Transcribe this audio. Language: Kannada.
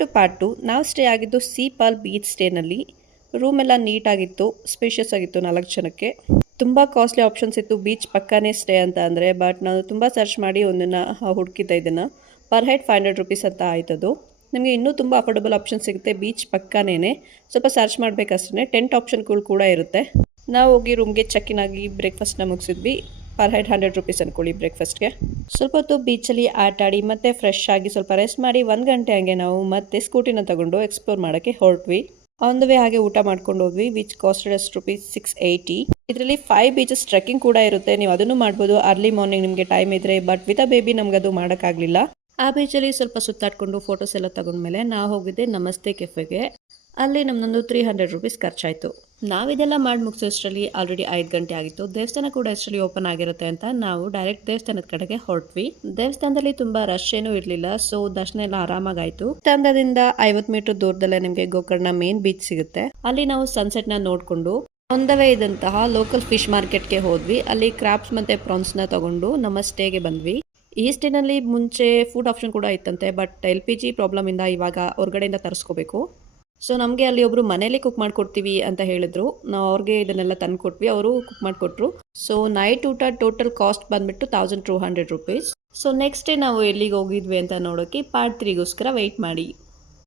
To part 2. ನಾವು ಸ್ಟೇ ಆಗಿದ್ದು ಸೀ ಪಾಲ್ ಬೀಚ್ ಸ್ಟೇನಲ್ಲಿ. ರೂಮ್ ಎಲ್ಲ ನೀಟಾಗಿತ್ತು, ಸ್ಪೇಷಿಯಸ್ ಆಗಿತ್ತು 4 ಜನಕ್ಕೆ. ತುಂಬ ಕಾಸ್ಟ್ಲಿ ಆಪ್ಷನ್ಸ್ ಇತ್ತು ಬೀಚ್ ಪಕ್ಕನೇ ಸ್ಟೇ ಅಂತ ಅಂದರೆ, ಬಟ್ ನಾನು ತುಂಬ ಸರ್ಚ್ ಮಾಡಿ ಒಂದನ್ನು ಹುಡುಕಿದ್ದೆ. ಇದನ್ನು ಪರ್ ಹೆಡ್ 500 ರುಪೀಸ್ ಅಂತ ಆಯ್ತದು. ನಿಮಗೆ ಇನ್ನೂ ತುಂಬ ಅಫೋರ್ಡಬಲ್ ಆಪ್ಷನ್ ಸಿಗುತ್ತೆ ಬೀಚ್ ಪಕ್ಕನೇ. ಸ್ವಲ್ಪ ಸರ್ಚ್ ಮಾಡಬೇಕಷ್ಟೇ. ಟೆಂಟ್ ಆಪ್ಷನ್ಗಳು ಕೂಡ ಇರುತ್ತೆ. ನಾವು ಹೋಗಿ ರೂಮ್ಗೆ ಚೆಕ್ ಇನ್ ಆಗಿ ಬ್ರೇಕ್ಫಾಸ್ಟ್ನ ಮುಗಿಸಿದ್ವಿ. ಪರ್ ಹೆಡ್ 100 ರುಪೀಸ್ ಅಂದ್ಕೊಳ್ಳಿ ಬ್ರೇಕ್ಫಾಸ್ಟ್ಗೆ. ಸ್ವಲ್ಪ ಹೊತ್ತು ಬೀಚಲ್ಲಿ ಆಟ ಆಡಿ ಮತ್ತೆ ಫ್ರೆಶ್ ಆಗಿ ಸ್ವಲ್ಪ ರೆಸ್ಟ್ ಮಾಡಿ 1 ಗಂಟೆ ಹಂಗೆ ನಾವು ಮತ್ತೆ ಸ್ಕೂಟಿನ ತಗೊಂಡು ಎಕ್ಸ್ಪ್ಲೋರ್ ಮಾಡೋಕ್ಕೆ ಹೊರಟ್ವಿ. ಆನ್ ದ ವೇ ಹಾಗೆ ಊಟ ಮಾಡ್ಕೊಂಡು ಹೋದ್ವಿ, ವಿಚ್ ಕಾಸ್ಟೆಡ್ ಅಸ್ ರುಪೀಸ್ 680. ಇದರಲ್ಲಿ 5 ಬೀಚಸ್ ಟ್ರೆಕ್ಕಿಂಗ್ ಕೂಡ ಇರುತ್ತೆ, ನೀವು ಅದನ್ನು ಮಾಡ್ಬೋದು ಅರ್ಲಿ ಮಾರ್ನಿಂಗ್ ನಿಮಗೆ ಟೈಮ್ ಇದ್ರೆ. ಬಟ್ ವಿತ್ ಅ ಬೇಬಿ ನಮ್ಗೆ ಅದು ಮಾಡೋಕ್ಕಾಗಲಿಲ್ಲ. ಆ ಬೀಚಲ್ಲಿ ಸ್ವಲ್ಪ ಸುತ್ತಾಡ್ಕೊಂಡು ಫೋಟೋಸ್ ಎಲ್ಲ ತಗೊಂಡ್ಮೇಲೆ ನಾವು ಹೋಗಿದ್ದೆ ನಮಸ್ತೆ ಕೆಫೆಗೆ. ಅಲ್ಲಿ ನಮ್ಮದೊಂದು 300 ರುಪೀಸ್ ಖರ್ಚಾಯಿತು. ನಾವಿದೆಲ್ಲ ಮಾಡಿ ಮುಗಿಸೋಷ್ಟರಲ್ಲಿ ಆಲ್ರೆಡಿ 5 ಗಂಟೆ ಆಗಿತ್ತು. ದೇವಸ್ಥಾನ ಕೂಡ ಎಷ್ಟರಲ್ಲಿ ಓಪನ್ ಆಗಿರುತ್ತೆ ಅಂತ ನಾವು ಡೈರೆಕ್ಟ್ ದೇವಸ್ಥಾನದ ಕಡೆಗೆ ಹೊರಟ್ವಿ. ದೇವಸ್ಥಾನದಲ್ಲಿ ತುಂಬ ರಶ್ ಏನೂ ಇರಲಿಲ್ಲ, ಸೊ ದರ್ಶನ ಎಲ್ಲ ಆರಾಮಾಗಾಯಿತು. ದೇವಸ್ಥಾನದಿಂದ 50 ಮೀಟರ್ ದೂರದಲ್ಲೇ ನಿಮಗೆ ಗೋಕರ್ಣ ಮೇನ್ ಬೀಚ್ ಸಿಗುತ್ತೆ. ಅಲ್ಲಿ ನಾವು ಸನ್ಸೆಟ್ನ ನೋಡಿಕೊಂಡು ಆನ್ ದ ವೇ ಇದ್ದಂತಹ ಲೋಕಲ್ ಫಿಶ್ ಮಾರ್ಕೆಟ್ಗೆ ಹೋದ್ವಿ. ಅಲ್ಲಿ ಕ್ರಾಬ್ಸ್ ಮತ್ತು ಪ್ರಾನ್ಸ್ನ ತಗೊಂಡು ನಮ್ಮ ಸ್ಟೇಗೆ ಬಂದ್ವಿ. ಈ ಸ್ಟೇನಲ್ಲಿ ಮುಂಚೆ ಫುಡ್ ಆಪ್ಷನ್ ಕೂಡ ಇತ್ತಂತೆ, ಬಟ್ LPG ಪ್ರಾಬ್ಲಮಿಂದ ಇವಾಗ ಹೊರಗಡೆಯಿಂದ ತರಿಸ್ಕೋಬೇಕು. ಸೊ ನಮಗೆ ಅಲ್ಲಿ ಒಬ್ಬರು ಮನೇಲಿ ಕುಕ್ ಮಾಡಿಕೊಡ್ತೀವಿ ಅಂತ ಹೇಳಿದ್ರು. ನಾವು ಅವ್ರಿಗೆ ಇದನ್ನೆಲ್ಲ ತಂದು ಕೊಟ್ವಿ, ಅವರು ಕುಕ್ ಮಾಡಿಕೊಟ್ರು. ಸೊ ನೈಟ್ ಊಟ ಟೋಟಲ್ ಕಾಸ್ಟ್ ಬಂದ್ಬಿಟ್ಟು 1200 ರುಪೀಸ್. ಸೊ ನೆಕ್ಸ್ಟ್ ಡೇ ನಾವು ಎಲ್ಲಿಗೆ ಹೋಗಿದ್ವಿ ಅಂತ ನೋಡೋಕ್ಕೆ ಪಾರ್ಟ್ 3ಗೋಸ್ಕರ ವೆಯ್ಟ್ ಮಾಡಿ.